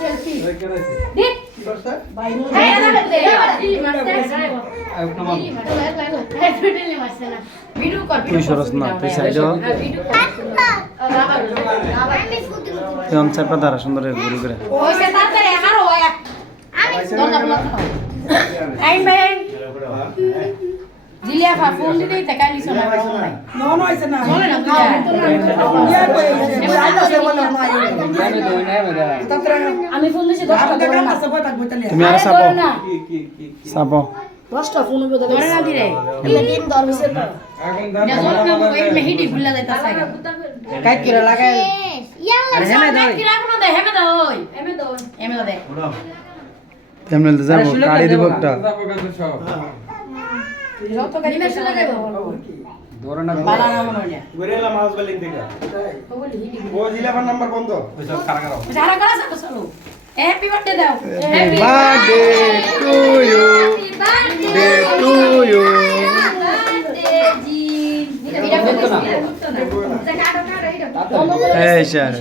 selfie দেখ কি করছে হ্যাঁ দাদা দে ভিডিও কর তুই সরস না তুই সাইডও তুই অন চাপা দাঁড়া সুন্দর ঘুরে ঘুরে ওই সে তাড়াতাড়ি আরো এক আইন ভাই আইন দিলিয়া ফা ফোন দিতেই তাকাই লিছ না নন হইছে না বলে না তুই ইয়া কইছে আইতাছে বলে না তারপরে আমি ফোন দিছি 10টা আপনি ধরে না কাছে বই থাকবে তাহলে তুমি আর আরে চাপো ধরে না চাপো 10টা ফোন হবে ধরে না দিরে এটা দিন ধরবে না জল না ওই মেহিডি ভুলা যাইতাছে কাট করে লাগাই আরে হেমে দাও কি রাখনো দে হেমে দাও হেমে দাও দে তেমনে যাবো গাড়ি দিব একটা যত গাড়ি মেশে লাগাইবো ধরে না বালা না মনে হয় গরেলা মাউস বালিং থেকে ও জিলাফার নাম্বার বন্ধ সারা করা সব চলো হ্যাপি বার্থডে দাও happy birthday to you day to you এই শাস